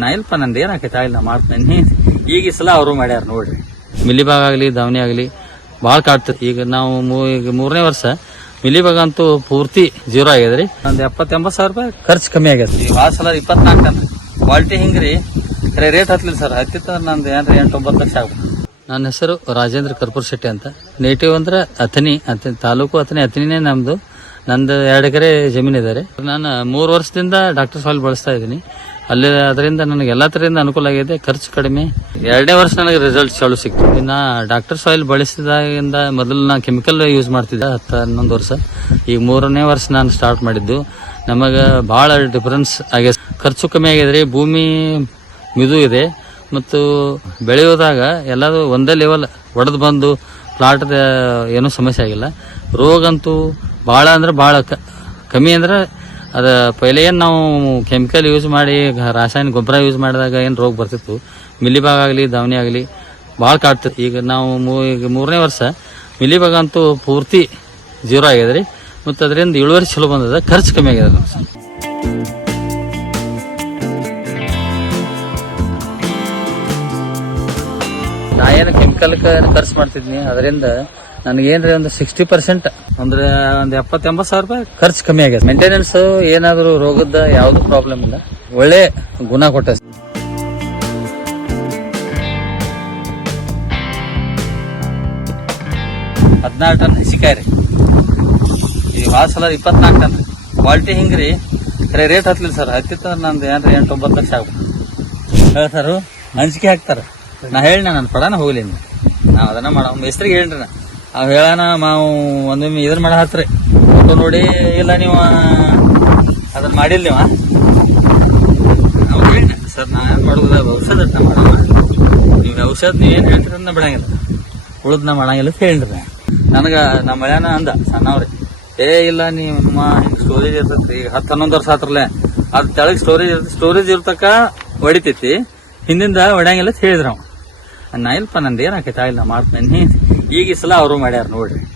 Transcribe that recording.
ನಾ ಇಲ್ಪ ನಂದು ಏನಾಕೈತೆ? ಆಗಿಲ್ಲ ನಾ ಮಾಡ್ತೀನಿ. ಈಗ ಈ ಸಲ ಅವರು ಮಾಡ್ಯಾರ ನೋಡ್ರಿ. ಮಿಲಿಬಾಗ್ ಆಗಲಿ ದಾವಣಿ ಆಗಲಿ ಭಾಳ ಕಾಡ್ತದೆ ಈಗ ನಾವು ಈಗ ಮೂರನೇ ವರ್ಷ. ಮಿಲಿಬಾಗ್ ಅಂತೂ ಪೂರ್ತಿ ಜೀರೋ ಆಗ್ಯದ ರೀ ಒಂದು ಎಪ್ಪತ್ತು ಎಂಬತ್ತು ಸಾವಿರ ರೂಪಾಯಿ ಖರ್ಚು ಕಮ್ಮಿ ಆಗ್ಯದ ಈ ಭಾಳ ಸಲ ಇಪ್ಪತ್ನಾಲ್ಕು ಟನ್. ಕ್ವಾಲಿಟಿ ಹಿಂಗ್ರಿ? ಖರೆ ರೇಟ್ ಹತ್ತಲಿಲ್ಲ ಸರ್. ಹತ್ತಿತ್ತು ನಂದು ಏನ್ರಿ ಎಂಟು ಒಂಬತ್ತು ಲಕ್ಷ ಆಗ್ಬೋದು ನನ್ನ ಹೆಸರು ರಾಜೇಂದ್ರ ಕರ್ಪೂರ್ ಶೆಟ್ಟಿ ಅಂತ. ನೇಟಿವ್ ಅಂದ್ರೆ ಅಥನಿ ಅಥಣಿ ತಾಲೂಕು ಅಥನಿ ಅಥನಿನೇ ನಮ್ದು. ನಂದು ಎರಡು ಎಕರೆ ಜಮೀನು ಇದೆ ನಾನು ಮೂರು ವರ್ಷದಿಂದ ಡಾಕ್ಟರ್ ಸಾಯಿಲ್ ಬಳಸ್ತಾ ಇದ್ದೀನಿ. ಅಲ್ಲಿ ಅದರಿಂದ ನನಗೆ ಎಲ್ಲ ಥರದಿಂದ ಅನುಕೂಲ ಆಗಿದೆ. ಖರ್ಚು ಕಡಿಮೆ. ಎರಡನೇ ವರ್ಷ ನನಗೆ ರಿಸಲ್ಟ್ ಚಲೋ ಸಿಕ್ತು. ನಾ ಡಾಕ್ಟರ್ ಸಾಯಿಲ್ ಬಳಸಿದಾಗಿಂದ ಮೊದಲು ನಾ ಕೆಮಿಕಲ್ ಯೂಸ್ ಮಾಡ್ತಿದ್ದೆ, ಹತ್ತು, ಹನ್ನೊಂದು ವರ್ಷ. ಈಗ ಮೂರನೇ ವರ್ಷ ನಾನು ಸ್ಟಾರ್ಟ್ ಮಾಡಿದ್ದು. ನಮಗೆ ಭಾಳ ಡಿಫರೆನ್ಸ್ ಆಗಿದೆ. ಖರ್ಚು ಕಮ್ಮಿ ಆಗಿದೆ ಭೂಮಿ ಮಿದು ಇದೆ. ಮತ್ತು ಬೆಳೆಯೋದಾಗ ಎಲ್ಲರೂ ಒಂದೇ ಲೆವೆಲ್ ಒಡೆದು ಬಂದು ಪ್ಲಾಟ್ದ ಏನೂ ಸಮಸ್ಯೆ ಆಗಿಲ್ಲ. ರೋಗ ಅಂತೂ ಭಾಳ ಅಂದ್ರೆ ಭಾಳ ಕಮ್ಮಿ ಅಂದ್ರೆ ಅದ ಪೈಲೆ ಏನು ನಾವು ಕೆಮಿಕಲ್ ಯೂಸ್ ಮಾಡಿ ರಾಸಾಯನಿಕ ಗೊಬ್ಬರ ಯೂಸ್ ಮಾಡಿದಾಗ ಏನು ರೋಗ ಬರ್ತಿತ್ತು? ಮಿಲಿಬಾಗ್ ಆಗಲಿ ದಾವಣಿ ಆಗಲಿ ಭಾಳ ಕಾಡ್ತಿತ್ತು. ಈಗ ನಾವು ಈಗ ಮೂರನೇ ವರ್ಷ ಮಿಲಿಬಾಗ್ ಅಂತೂ ಪೂರ್ತಿ ಜೀರೋ ಆಗ್ಯದ ರೀ. ಮತ್ತು ಅದರಿಂದ ಇಳುವರಿ ಚಲೋ ಬಂದದ, ಖರ್ಚು ಕಮ್ಮಿ ಆಗ್ಯದ ನಾ ಏನು ಕೆಮಿಕಲ್ ಖರ್ಚು ಮಾಡ್ತಿದ್ನಿ. ಅದರಿಂದ ನನಗೇನ್ರಿ ಒಂದು ಸಿಕ್ಸ್ಟಿ ಪರ್ಸೆಂಟ್ ಅಂದ್ರೆ ಒಂದು ಎಪ್ಪತ್ತೆಂಬತ್ತು ಸಾವಿರ ರೂಪಾಯಿ ಖರ್ಚು ಕಮ್ಮಿ ಆಗ್ಯದ ಮೇಂಟೆನೆನ್ಸ್ ಏನಾದರೂ ರೋಗದ ಯಾವ್ದು ಪ್ರಾಬ್ಲಮ್ ಇಲ್ಲ. ಒಳ್ಳೆ ಗುಣ ಕೊಟ್ಟ. ಹದಿನಾರು ಟನ್ ಹಸಿಕಾಯಿ ರೀ. ಈ ವಾಸಲ ಸಲ ಇಪ್ಪತ್ನಾಲ್ಕು ಟನ್. ಕ್ವಾಲಿಟಿ ರೀ ಕರೆ ರೇಟ್ ಹತ್ತಲಿಲ್ಲ ಸರ್ ಹತ್ತಿತ್ತು ನಂದು ಏನ್ರಿ ಎಂಟು ಒಂಬತ್ತು ಲಕ್ಷ ಆಗ್ಬೋದು ಸರ್ ಹಂಚಿಕೆ ಹಾಕ್ತಾರ. ನಾ ಹೇಳಿ ನಾನು ಪಡಾನ ಹೋಗ್ಲಿ ನೀವು ನಾವು ಅದನ್ನ ಮಾಡ ಮೇಸ್ತ್ರಿಗೆ ಹೇಳ್ರಿ ನಾ. ಅವ್ ಹೇಳಾನ ನಾವು ಒಂದೊಮ್ಮೆ ಇದನ್ನ ಮಾಡ ಹತ್ರಿ. ಫೋಟೋ ನೋಡಿ, ಇಲ್ಲ ನೀವು ಅದನ್ನ ಮಾಡಿಲ್ಲ ನೀವ ನಾವು ಸರ್, ನಾ ಏನು ಮಾಡೋದು? ಔಷಧ ನಾ ನೀವು ಔಷಧ ನೀವು ಏನು ಹೇಳ್ತೀರ ಅಂತ ಬಿಡಂಗಿಲ್ಲ. ಉಳಿದ್ ನಾ ಮಾಡಂಗಿಲ್ಲ ಅಂತ ಹೇಳ್ರಿ ನನಗೆ, ನಮ್ಮ ಮಳ್ಯಾನ ಅಂದ, ಸಣ್ಣವ್ರಿ. ಏ, ಇಲ್ಲ ನಿಮ್ಮ ಹಿಂಗೆ ಸ್ಟೋರೇಜ್ ಇರ್ತೈತಿ ಹತ್ತು ಹನ್ನೊಂದು ವರ್ಷ ಆತ್ರಲ್ಲೇ. ಅದ್ ತೆಳಗ್ ಸ್ಟೋರೇಜ್ ಇರ್ತೈತಿ ಸ್ಟೋರೇಜ್ ಇರ್ತಕ್ಕ ಹೊಡಿತೈತಿ. ಹಿಂದಿಂದ ಹೊಡ್ಯಾಂಗಿಲ್ಲ ಹೇಳಿದ್ರು ಅವ ನಾ ಇಲ್ಪ ನಂದು ಏನಾಕೈತೆ ಆಗಿಲ್ಲ ನಾ ಮಾಡ್ತೀನಿ. ಈಗ ಈ ಸಲ ಅವರು ಮಾಡ್ಯಾರ ನೋಡ್ರಿ.